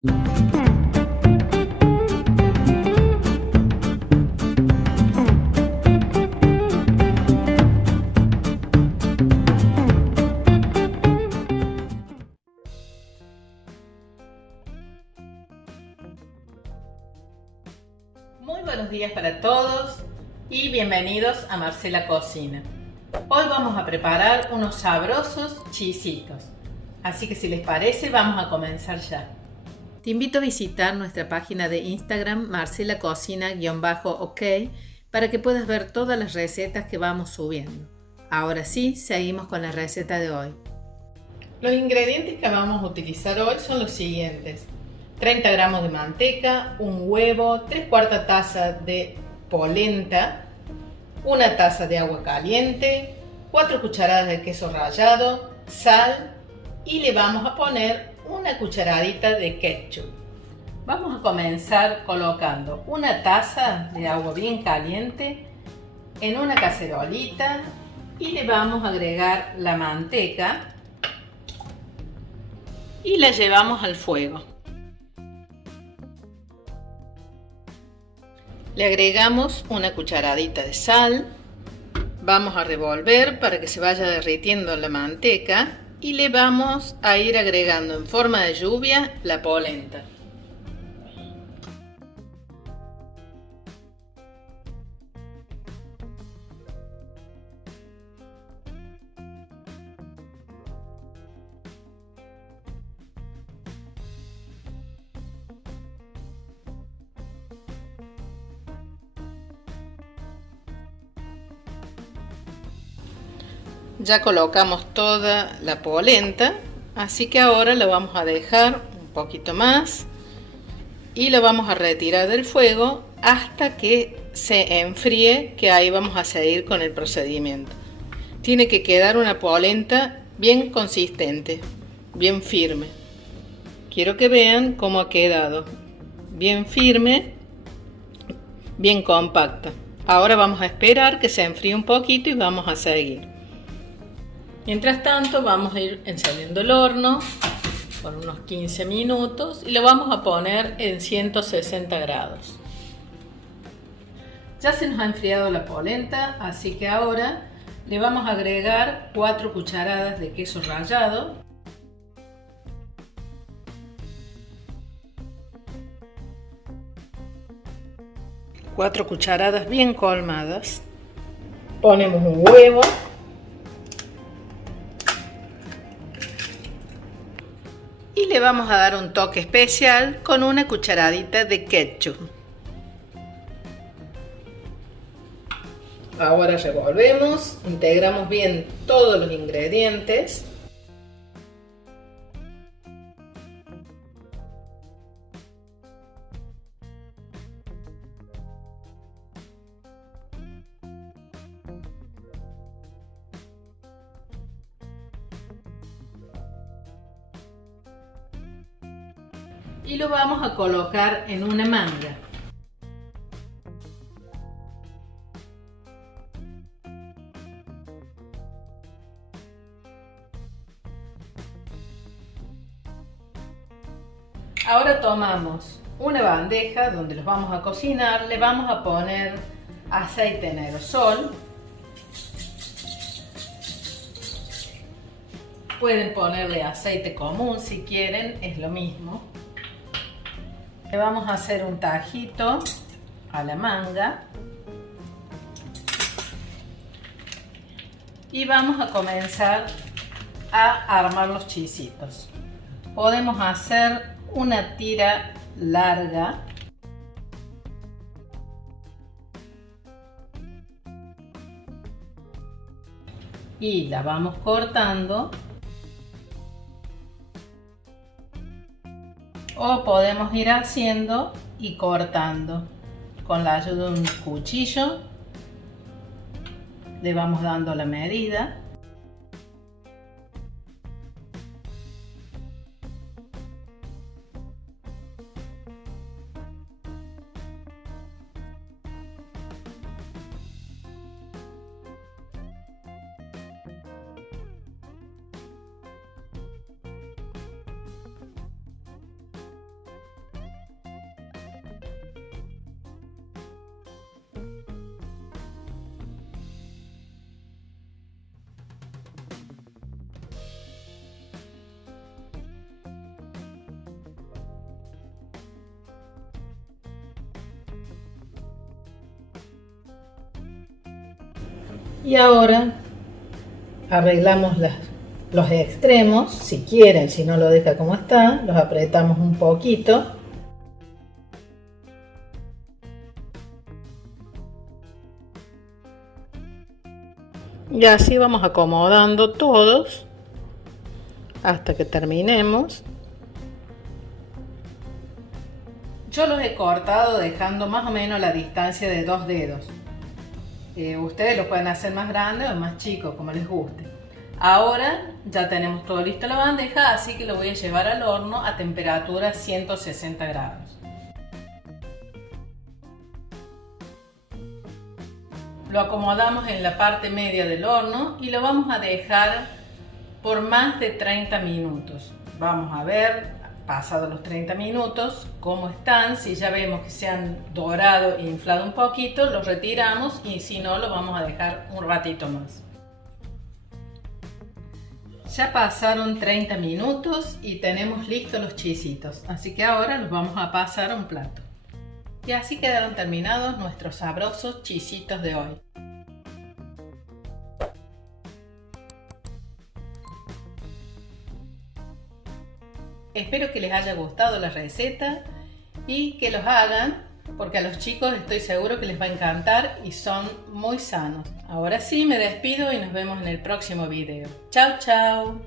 Muy buenos días para todos y bienvenidos a Marcela Cocina. Hoy vamos a preparar unos sabrosos chisitos, así que si les parece vamos a comenzar ya. Te invito a visitar nuestra página de Instagram marcelacocina_ok para que puedas ver todas las recetas que vamos subiendo. Ahora sí, seguimos con la receta de hoy. Los ingredientes que vamos a utilizar hoy son los siguientes: 30 gramos de manteca, un huevo, 3/4 taza de polenta, una taza de agua caliente, 4 cucharadas de queso rallado, sal y le vamos a poner una cucharadita de ketchup. Vamos a comenzar colocando una taza de agua bien caliente en una cacerolita y le vamos a agregar la manteca y la llevamos al fuego. Le agregamos una cucharadita de sal, vamos a revolver para que se vaya derritiendo la manteca y le vamos a ir agregando en forma de lluvia la polenta. Ya colocamos toda la polenta, así que ahora la vamos a dejar un poquito más y la vamos a retirar del fuego hasta que se enfríe, que ahí vamos a seguir con el procedimiento. Tiene que quedar una polenta bien consistente, bien firme. Quiero que vean cómo ha quedado, bien firme, bien compacta. Ahora vamos a esperar que se enfríe un poquito y vamos a seguir. Mientras tanto vamos a ir encendiendo el horno por unos 15 minutos y lo vamos a poner en 160 grados. Ya se nos ha enfriado la polenta, así que ahora le vamos a agregar 4 cucharadas de queso rallado, cuatro cucharadas bien colmadas, ponemos un huevo y le vamos a dar un toque especial con una cucharadita de ketchup. Ahora revolvemos, integramos bien todos los ingredientes. Y lo vamos a colocar en una manga. Ahora tomamos una bandeja donde los vamos a cocinar, le vamos a poner aceite en aerosol. Pueden ponerle aceite común si quieren, es lo mismo. Le vamos a hacer un tajito a la manga y vamos a comenzar a armar los chisitos. Podemos hacer una tira larga y la vamos cortando, o podemos ir haciendo y cortando con la ayuda de un cuchillo. Le vamos dando la medida. Y ahora arreglamos los extremos, si quieren, si no lo deja como está, los apretamos un poquito. Y así vamos acomodando todos hasta que terminemos. Yo los he cortado dejando más o menos la distancia de 2 dedos. Ustedes lo pueden hacer más grande o más chico, como les guste. Ahora ya tenemos todo listo en la bandeja, así que lo voy a llevar al horno a temperatura 160 grados. Lo acomodamos en la parte media del horno y lo vamos a dejar por más de 30 minutos. Vamos a ver, pasados los 30 minutos, cómo están. Si ya vemos que se han dorado e inflado un poquito, los retiramos, y si no, lo vamos a dejar un ratito más. Ya pasaron 30 minutos y tenemos listos los chisitos, así que ahora los vamos a pasar a un plato. Y así quedaron terminados nuestros sabrosos chisitos de hoy. Espero que les haya gustado la receta y que los hagan, porque a los chicos estoy seguro que les va a encantar y son muy sanos. Ahora sí, me despido y nos vemos en el próximo video. Chao, chao.